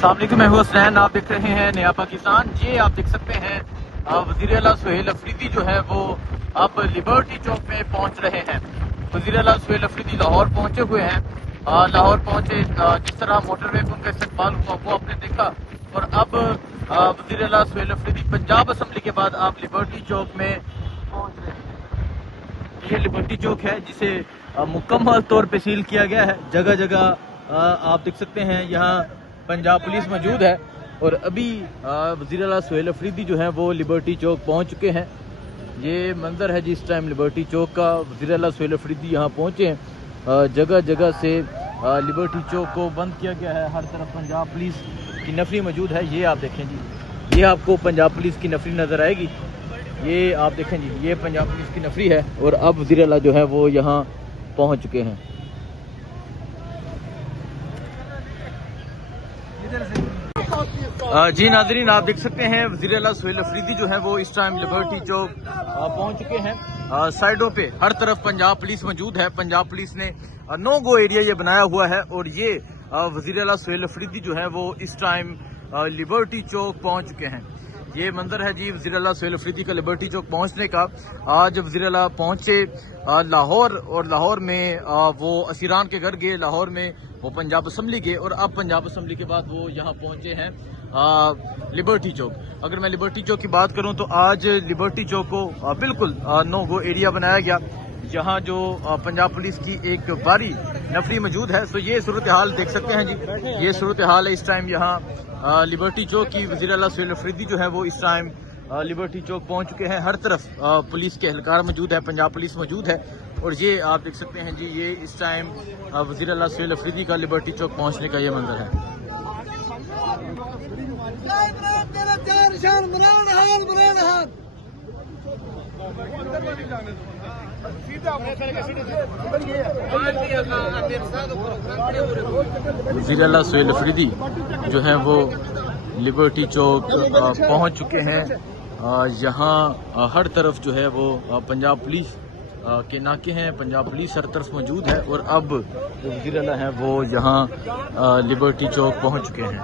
अस्सलाम वालेकुम, मैं हूं हसनैन। आप देख रहे हैं नया पाकिस्तान। ये आप देख सकते हैं वज़ीर आला सुहेल अफरीदी जो है वो अब लिबर्टी चौक में पहुंच रहे हैं। वज़ीर आला सुहेल अफरीदी लाहौर पहुंचे हुए हैं। लाहौर पहुंचे, जिस तरह मोटरवे पर उनका इस्तेमाल हुआ वो आपने देखा। और अब वज़ीर आला सुहेल अफरीदी पंजाब असम्बली के बाद आप लिबर्टी चौक में पहुंच रहे हैं। ये लिबर्टी चौक है जिसे मुकम्मल तौर पर सील किया गया है। जगह जगह आप देख सकते हैं यहाँ पंजाब पुलिस मौजूद है। और अभी वज़ीर आला सुहेल अफरीदी जो है वो लिबर्टी चौक पहुंच चुके हैं। ये मंजर है जिस टाइम लिबर्टी चौक का। वज़ीर आला सुहेल अफरीदी यहाँ पहुंचे हैं। जगह जगह से लिबर्टी चौक को बंद किया गया है। हर तरफ पंजाब पुलिस की नफरी मौजूद है। ये आप देखें जी, ये आपको पंजाब पुलिस की नफरी नज़र आएगी। ये आप देखें जी, ये पंजाब पुलिस की नफरी है। और अब वज़ीर आला जो है वो यहाँ पहुँच चुके हैं। जी नाजरीन, आप देख सकते हैं वज़ीर आला सुहेल अफरीदी जो है वो इस टाइम लिबर्टी चौक पहुंच चुके हैं। साइडों पे हर तरफ पंजाब पुलिस मौजूद है। पंजाब पुलिस ने नो गो एरिया ये बनाया हुआ है। और ये वज़ीर आला सुहेल अफरीदी जो है वो इस टाइम लिबर्टी चौक पहुंच चुके हैं। ये मंजर है जी वज़ीर आला सुहेल अफरीदी का लिबर्टी चौक पहुंचने का। आज वज़ीर आला पहुंचे लाहौर, और लाहौर में वो असीरान के घर गए। लाहौर में वो पंजाब असम्बली गए और अब पंजाब असम्बली के बाद वो यहाँ पहुंचे हैं लिबर्टी चौक। अगर मैं लिबर्टी चौक की बात करूं तो आज लिबर्टी चौक को बिल्कुल नो गो एरिया बनाया गया। यहाँ जो पंजाब पुलिस की एक भारी नफरी मौजूद है। तो ये सूरत हाल देख सकते हैं जी, ये सूरत हाल है इस टाइम यहाँ लिबर्टी चौक की। वज़ीर आला सुहेल अफरीदी जो है वो इस टाइम लिबर्टी चौक पहुँच चुके हैं। हर तरफ पुलिस के एहलकार मौजूद है, पंजाब पुलिस मौजूद है। और ये आप देख सकते हैं जी, ये इस टाइम वज़ीर आला सुहेल अफरीदी का लिबर्टी चौक पहुँचने का ये मंजर है। वज़ीर आला सुहेल अफरीदी जो है वो लिबर्टी चौक पहुंच चुके हैं। यहाँ हर तरफ जो है वो पंजाब पुलिस के नाके हैं। पंजाब पुलिस हर तरफ मौजूद है। और अब जो वज़ीर आला हैं वो यहाँ लिबर्टी चौक पहुंच चुके हैं।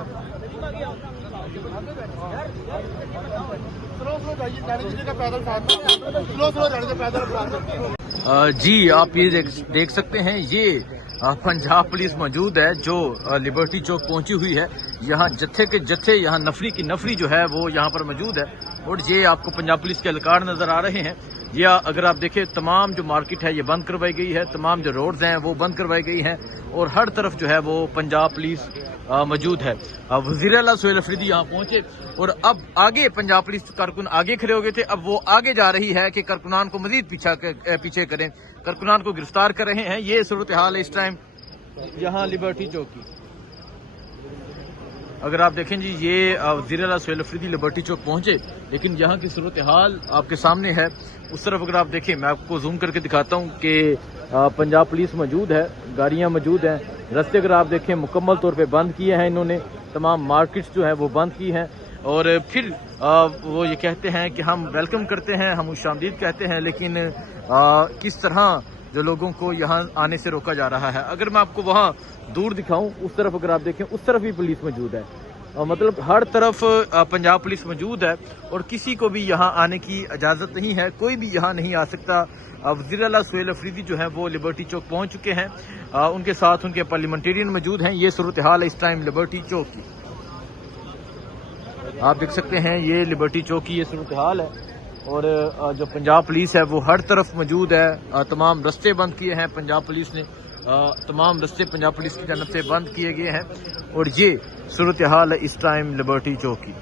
जी आप ये देख सकते हैं, ये पंजाब पुलिस मौजूद है जो लिबर्टी चौक पहुंची हुई है। यहाँ जत्थे के जत्थे, यहाँ नफरी की नफरी जो है वो यहाँ पर मौजूद है। और ये आपको पंजाब पुलिस के एहलकार नजर आ रहे हैं। या अगर आप देखें, तमाम जो मार्केट है ये बंद करवाई गई है, तमाम जो रोड्स हैं वो बंद करवाई गई हैं। और हर तरफ जो है वो पंजाब पुलिस मौजूद है। वज़ीर आला सुहेल अफरीदी यहाँ पहुंचे और अब आगे पंजाब पुलिस कारकुन आगे खड़े हो गए थे। अब वो आगे जा रही है कि कारकुनान को मजीद पीछे करें, कारकुनान को गिरफ्तार कर रहे हैं। ये सूरत हाल है इस टाइम यहाँ लिबर्टी चौक की। अगर आप देखें जी, ये वज़ीर आला सुहेल अफरीदी लिबर्टी चौक पहुंचे, लेकिन यहाँ की सूरत हाल आपके सामने है। उस तरफ अगर आप देखें, मैं आपको जूम करके दिखाता हूँ कि पंजाब पुलिस मौजूद है, गाड़ियाँ मौजूद हैं। रास्ते अगर आप देखें मुकम्मल तौर पे बंद किए हैं इन्होंने, तमाम मार्केट्स जो है वो बंद की हैं। और फिर वो ये कहते हैं कि हम वेलकम करते हैं, हम खुशामदीद कहते हैं, लेकिन किस तरह जो लोगों को यहाँ आने से रोका जा रहा है। अगर मैं आपको वहाँ दूर दिखाऊं, उस तरफ अगर आप देखें, उस तरफ भी पुलिस मौजूद है। मतलब हर तरफ पंजाब पुलिस मौजूद है और किसी को भी यहाँ आने की इजाज़त नहीं है, कोई भी यहाँ नहीं आ सकता। वज़ीर आला सुहेल अफरीदी जो है वो लिबर्टी चौक पहुँच चुके हैं। उनके साथ उनके पार्लियामेंटेरियन मौजूद हैं। ये सूरत हाल है इस टाइम लिबर्टी चौक की। आप देख सकते हैं ये लिबर्टी चौक की ये सूरत हाल है। और जो पंजाब पुलिस है वो हर तरफ मौजूद है। तमाम रास्ते बंद किए हैं पंजाब पुलिस ने, तमाम रास्ते पंजाब पुलिस की जानब से बंद किए गए हैं। और ये सूरत हाल है इस टाइम लिबर्टी चौक की।